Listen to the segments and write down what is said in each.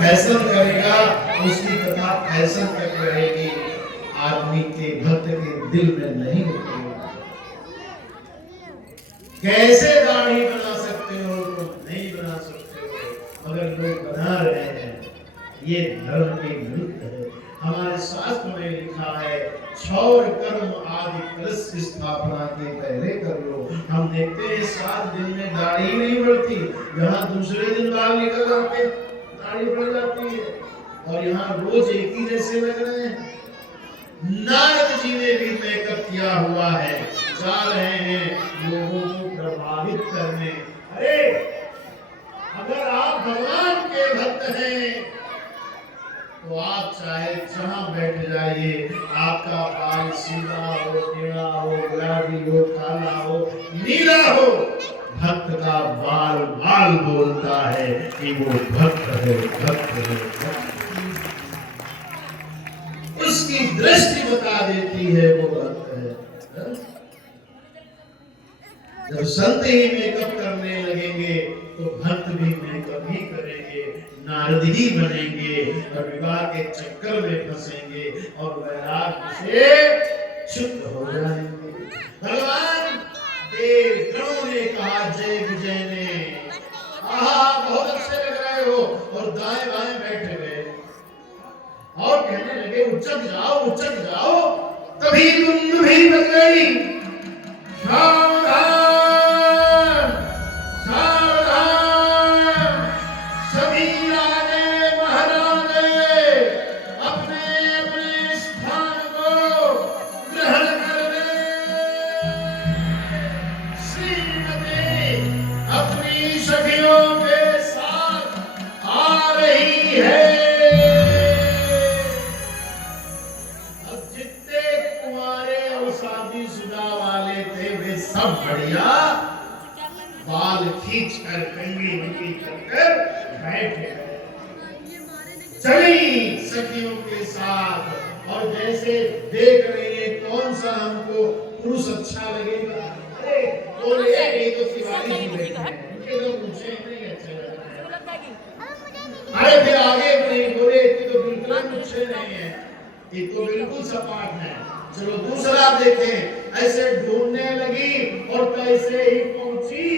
Fashion करेगा उसकी कथा फैशन तक रहेगी, आदमी के भक्त के दिल में नहीं उतरेगी। कैसे दाढ़ी बना सकते हो तो नहीं बना सकते हो, मगर लोग बना रहे हैं, ये धर्म के विरुद्ध है। हमारे शास्त्र में लिखा है, क्षौर कर्म आदि कलश स्थापना के पहले कर लो। हम देखते हैं 7 दिन में दाढ़ी नहीं बढ़ती, यहाँ दूसरे दिन बाल निकल जाते, दाढ़ी बढ़ जाती है, और यहाँ रोज एक ही जैसे लग रहे हैं। नारद जी ने भी मेकअप किया हुआ है, जा रहे हैं लोगों को प्रभावित करने। अरे अगर आप भगवान के भक्त हैं तो आप चाहे जहां बैठ जाइए, आपका बाल सीधा हो, टेढ़ा हो, गुलाबी हो, काला हो, नीला हो, भक्त का बाल बाल बोलता है कि वो भक्त है, भक्त है, भक्त। उसकी दृष्टि बता देती है वो भक्त है। जब संत ही मेकअप करने लगेंगे तो भक्त भी मेकअप ही करेंगे, नारद ही बनेंगे और विवाह के चक्कर में फंसेंगे और वैराग्य से क्षुब्ध हो जाएंगे। भगवान देवगणों ने कहा जय विजय ने, आहा बहुत अच्छे लग रहे हो, और दाएं बाएं बैठ गए और कहने लगे उच्चक जाओ, उच्चक जाओ। तभी धुन भी बज गई, सावधान सावधान, सभी राजे महाराजे अपने अपने स्थान को ग्रहण कर ले। श्रीमती अपनी सखियों के साथ आ रही है। सब बढ़िया बाल खींच कर कंगी उंगली कर बैठ गए। चली सखियों के साथ और जैसे देख रही है कौन सा हमको पुरुष अच्छा लगेगा। अरे बोले ये तो शिवाजी जी बैठे हैं, उनके तो मुझे नहीं अच्छे लगते हैं। अरे फिर आगे बढ़े, बोले ये तो बिल्कुल मुझे नहीं है, ये तो बिल्कुल सपाट है, चलो दूसरा देखें। ऐसे ढूंढने लगी और कैसे ही पहुंची,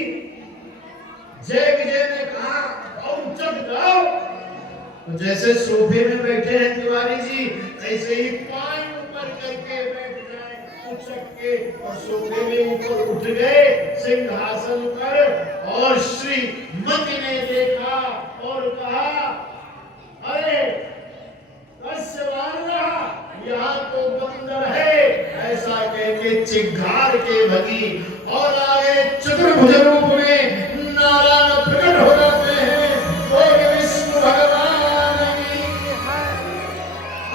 जय विजय ने कहा और उच्चक जाओ। तो जैसे सोफे में बैठे हैं तिवारी जी, ऐसे ही पांव ऊपर करके बैठ जाए उच्चक के, और सोफे में ऊपर उठ गए सिंहासन पर। और श्रीमती ने देखा और कहा अरे कैसे मान रहा, यहाँ तो बंदर है, ऐसा कह के चिघार के भगी और आगे चतुर्भुज रूप में नारायण प्रकट हो जाते हैं। वो विष्णु भगवान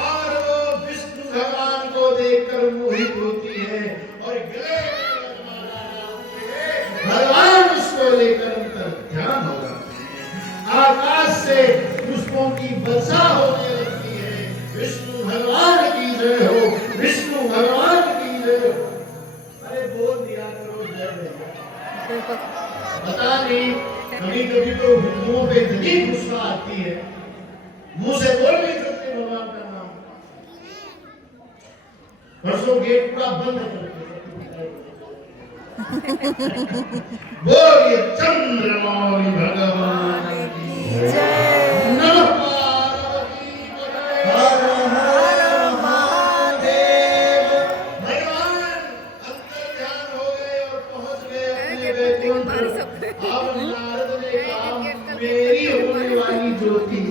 और वो विष्णु भगवान को देखकर मोहित होती है और गले भगवान उसको लेकर उनका ध्यान हो जाते हैं। आकाश से पुष्पों की वर्षा होने लगती है। विष्णु भगवान की जय हो, विष्णु भगवान की जय हो। अरे बोल दिया करो जय भैया। पता नहीं कभी कभी तो हिंदुओं पे इतनी गुस्सा आती है, मुंह से बोल नहीं सकते भगवान का नाम। परसों गेट पूरा बंद कर बोलिए चंद्रमौली भगवान की जय। नमः पार्वती पते हर हर महादेव। भगवान अंतर ध्यान हो गए और पहुंच गए अपने वैकुंठ। अब नारद ने कहा मेरी होने वाली ज्योति,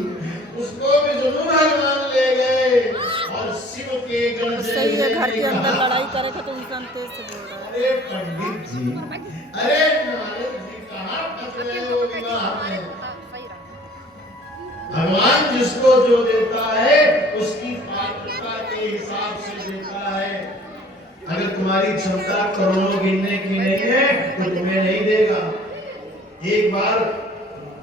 उसको भी विष्णु भगवान ले गए और शिव के गण सही है, घर के अंदर लड़ाई करे तो इंसान तेज से बोल रहा है। अरे पंडित जी, अरे नारद जी कहाँ फंस रहे हो विवाह में। भगवान जिसको जो देता है उसकी पात्रता के हिसाब से देता है। अगर तुम्हारी क्षमता करोड़ों गिनने की नहीं है तो तुम्हें नहीं देगा। एक बार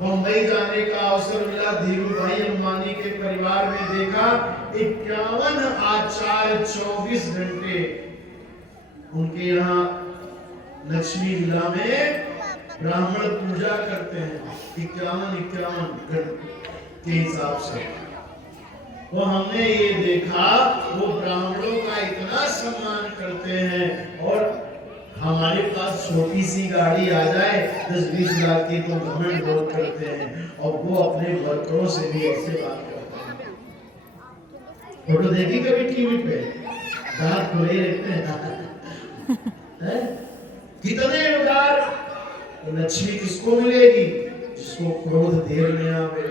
बंबई जाने का अवसर मिला, धीरू भाई अंबानी के परिवार में देखा 51 आचार्य 24 घंटे उनके यहाँ लक्ष्मी विला में ब्राह्मण पूजा करते हैं। 51 घंटे के हिसाब से। तो हमने ये देखा वो ब्राह्मणों का इतना सम्मान करते हैं, और हमारे पास छोटी सी गाड़ी आ जाए 10-20 लाख की तो घमंड बहुत करते हैं, और वो अपने वर्करों से भी ऐसे बात करते हैं। फोटो देखी कभी टीवी पे? दांत खुले रहते हैं। कितने उदार। तो लक्ष्मी किसको मिलेगी? जिसको क्रोध देर में आवे,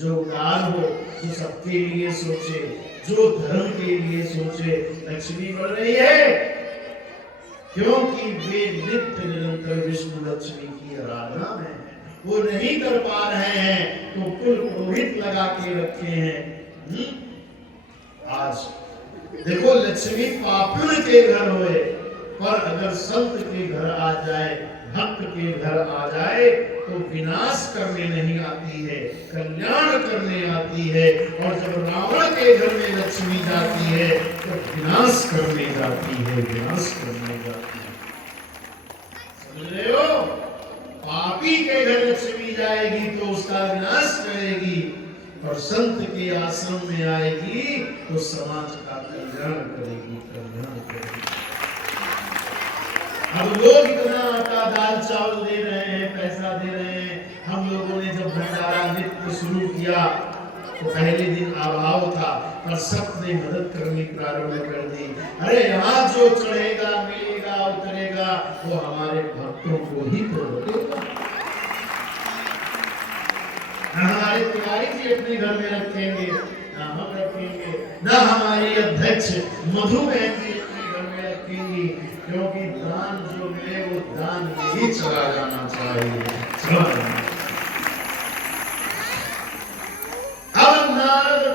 जो उदार हो, जो सबके लिए सोचे, जो धर्म के लिए सोचे। लक्ष्मी बढ़ रही है क्योंकि वे नित्य निरंतर विष्णु लक्ष्मी की आराधना में है। वो नहीं कर पा रहे हैं तो कुल पुरोहित लगा के रखे हैं। आज देखो, लक्ष्मी पापियों के घर होए, पर अगर संत के घर आ जाए, भक्त के घर आ जाए, तो विनाश करने नहीं आती है, कल्याण करने आती है। और जब रावण के घर में लक्ष्मी जाती है तो विनाश करने जाती है, विनाश करने जाती है। समझ रहे हो? पापी के घर लक्ष्मी जाएगी तो उसका विनाश करेगी, और संत के आश्रम में आएगी तो समाज का कल्याण करेगी, कल्याण करेगी। अब लोग इतना आटा दाल चावल दे रहे हैं, पैसा दे रहे हैं। हम लोगों ने जब भंडारा नृत्य शुरू किया तो पहले दिन अभाव था, पर सबने मदद करनी प्रारंभ कर दी। अरे यहाँ जो चढ़ेगा, मिलेगा, उतरेगा, वो हमारे भक्तों को ही तो लौटेगा। हमारे तिवारी जी अपने घर में रखेंगे, ना हम रखेंगे, ना हमारी अध्यक्ष मधु बहन जी अपने घर में रखेंगी, क्योंकि दान जो मिले वो दान में ही चला जाना चाहिए।